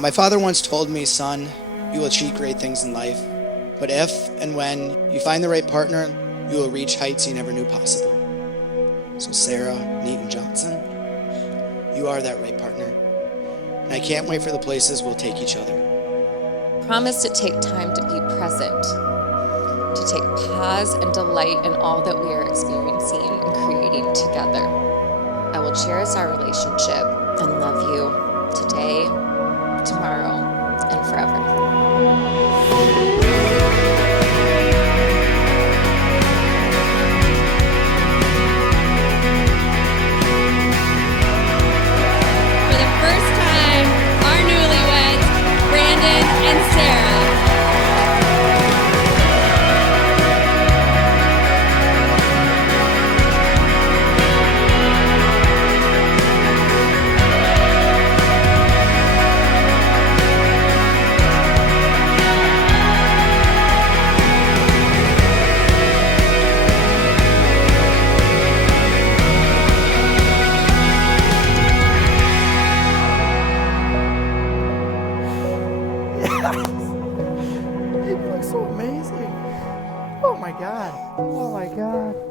My father once told me, son, you will achieve great things in life, but if and when you find the right partner, you will reach heights you never knew possible. So Sarah Neaton Johnson, you are that right partner, and I can't wait for the places we'll take each other. Promise to take time to be present, to take pause and delight in all that we are experiencing and creating together. I will cherish our relationship and love you today, tomorrow, and forever. For the first time, our newlyweds, Brandon and Sarah. You look so amazing. Oh my God. Oh my God.